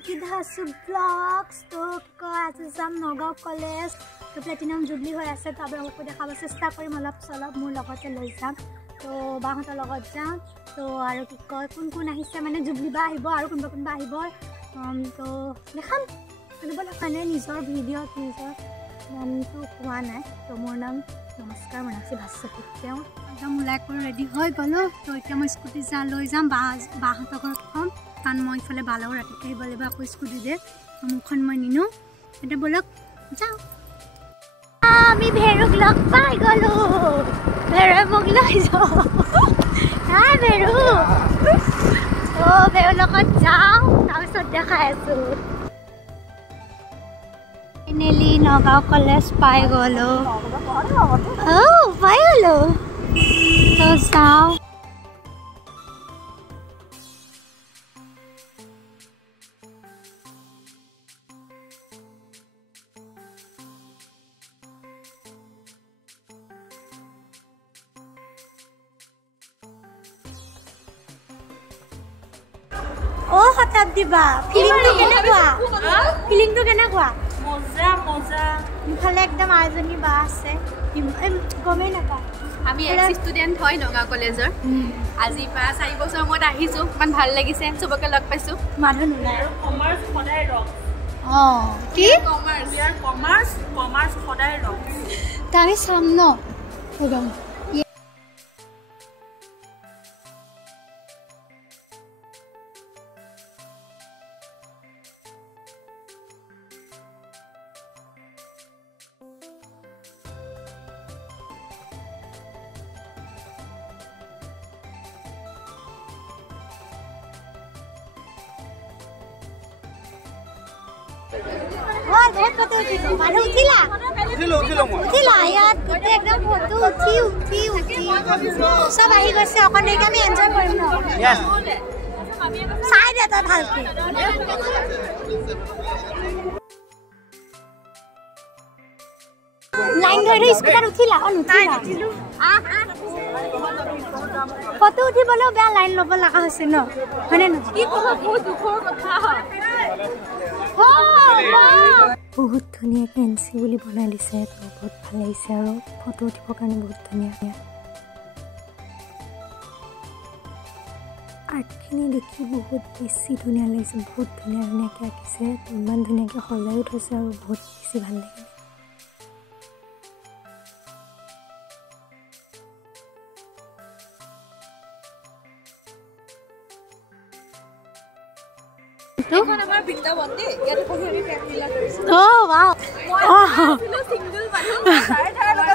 Sukidhasu Vlogs. So as exam Nagaon College, so Platinum Jubilee hoy ase to abra ko dekhaba chesta korim olop solop mur logote loi jam. So bahotor logot jam. So aru ki koy kun ahise mane Jubilee ba ahibo aru kunba ahibo. So dekham ane bola kane nijor video nijor nam to koa nai. So mor nam নমস্কাৰ মনাসি ভাস্বতী তেওঁ একদম উলাই কৰি ready হৈ গলো তো এতিয়া মই স্কুটি যা লৈ যাম বাহত ঘৰত কম কাৰণ মই ইফালে বালাও ৰাতিকে আহিব লাগিব আকৌ স্কুটি যে মুখন মই নিনো এটা বলক যাও আমি ভেৰুক লগ পাই গলো ভেৰু মোক লৈ যাও হাই ভেৰু তো ভেৰু লগত যাও তাৰপিছত দেখাই আছো Finally, Nagaon College পাই গলো পাই গলো তো চাও ও হঠাৎ দিবা ফিলিংটো কেনেকুৱা মজা ইফালে একদম আজনী বা আছে গমে নাপা আমি এক্স স্টুডেন্ট হয় নগাঁও কলেজৰ আজি 4 বছৰ মত আহিছো মান ভাল লাগিছে সবকে লগ পাইছো মানুহ নুলাই আৰু কমাৰ্চ সদায় ৰক কি কমাৰ্চ সদায় ৰক তামি সামনো একদম सब आহি গৈছে অকন দেৰি আমি এনজয় কৰিম ন চাই দে তই ভালকে লাইন ধৰি স্কুটাৰ উঠিলা ফটো উঠিবলৈও বেয়া লাইন ল'ব লগা হৈছে ন হয়নে নহয় কি ক'ব বহুত দুখৰ কথা বহুত ধুনীয়া ফেন্সি বুলি বনাই দিছে তো বহুত ভাল লাগিছে আৰু ফটো উঠিবৰ কাৰণে বহুত ধুনীয়া আৰ্টখিনি দেখি বহুত বেছি ধুনীয়া লাগিছে বহুত ধুনীয়াকৈ আঁকিছে ইমান ধুনীয়াকৈ সজাইও থৈছে আৰু বহুত বেছি ভাল লাগিলে এখন আমাৰ বৃন্দাবন দে ইয়াত পঢ়ি আমি ফ্যামিলি কৰিছো वाओ সিঙ্গল মানুহ চাই লগা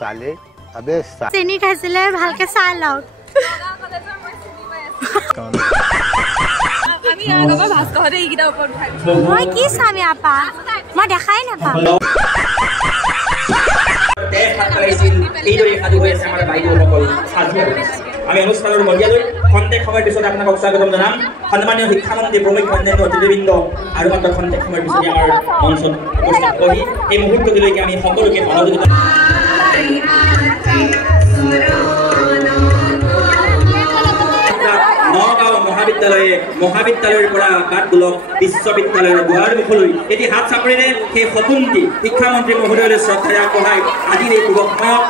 साले अबे চেনি খাইছিলে ভালকে চাই লও কলেজৰ মই চিনি পাই আছো আমি আগৰ ভাস্কৰতে ইকিটা ওপৰত উঠাইছো মই কি চামি আপা মই দেখাই নাপাম আমি অনুষ্ঠানৰ মজিয়ালৈ খন্তেক সময়ৰ পিছত আপোনাক স্বাগতম জনাম সন্মানীয় শিক্ষামন্ত্ৰী প্ৰমুখ অন্যান্য অতিথিবৃন্দ আৰু মাত্ৰ খন্তেক সময়ৰ পিছত আমাৰ মঞ্চত উপস্থিত কৰি এই মুহূৰ্তলৈকে আমি সকলোকে সহযোগিতা নগাঁও মহাবিদ্যালয়ৰ পৰা বাটবুলক বিশ্ববিদ্যালয়ৰ দুৱাৰমুখলৈ এটি হাত চাপৰিৰে সেই সপোনটি শিক্ষামন্ত্ৰী মহোদয়লৈ শ্ৰদ্ধাৰে আগবঢ়াই আজিৰ এই শুভ সময়ত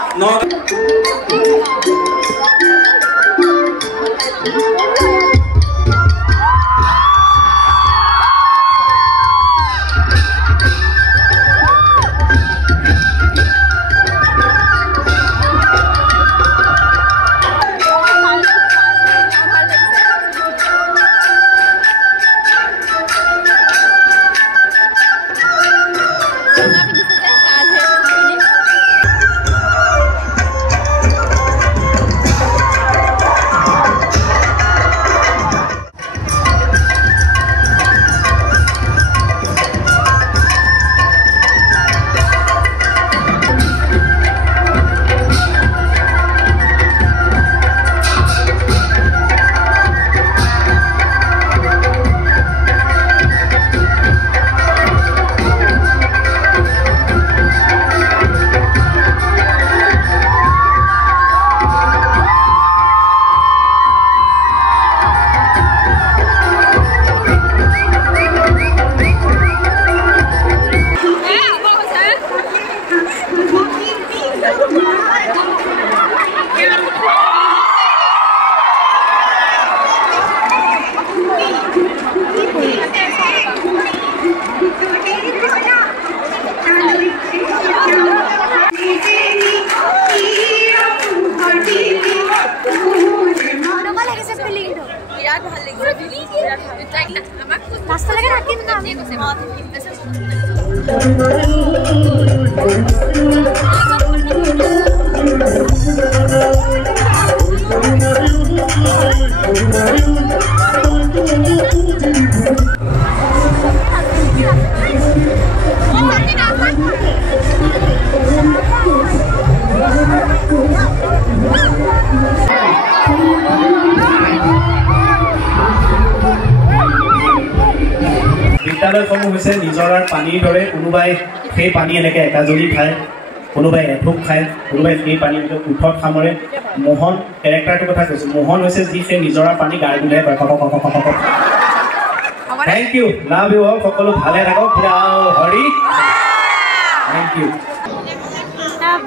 ৰাস্তালৈকে থাকিম না বিদ্যালয়সমূহ হৈছে নিজৰাৰ পানীৰ দৰে কোনোবাই সেই পানী এনেকৈ একাজলি খায় কোনোবাই এঠোক খায় কোনোবাই সেই পানী উঠত সামৰে মোহন কেৰেক্টাৰটোৰ কথা কৈছোঁ মোহন হৈছে যি সেই নিজৰাৰ পানী গাৰ্গোলাই কৰে thank you love you all সকলো ভালে থাকক হৰি থেংক ইউ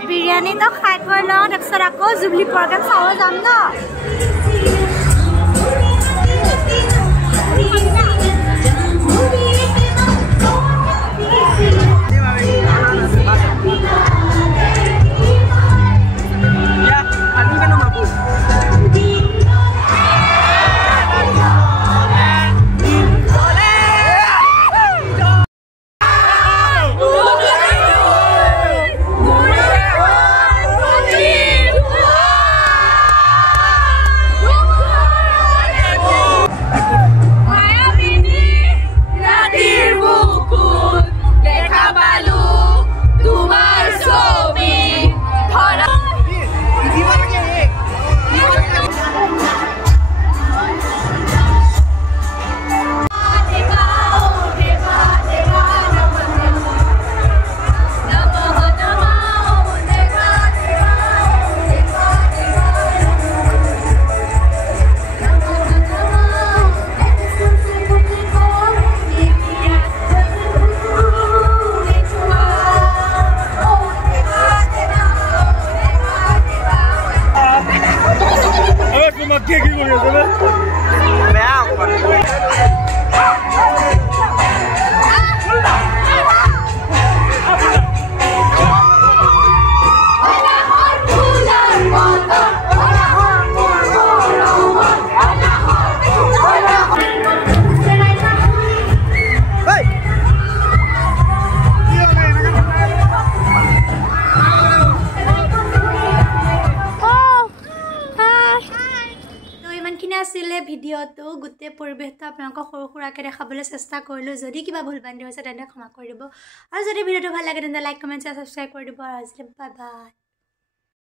বিৰিয়ানীটো খাই কৰি লওঁ তাৰপিছত আকৌ জুবলি প্ৰগ্ৰাম চাব যাম ন ভিডিঅ'টো গোটেই পৰিৱেশটো আপোনালোকক সৰু সুৰাকৈ দেখাবলৈ চেষ্টা কৰিলোঁ যদি কিবা ভুল ভ্ৰান্তি হৈছে তেন্তে ক্ষমা কৰি দিব আৰু যদি ভিডিঅ'টো ভাল লাগে তেন্তে লাইক কমেণ্ট ছাবস্ক্ৰাইব কৰি দিব আৰু আজিলৈ বাই বাই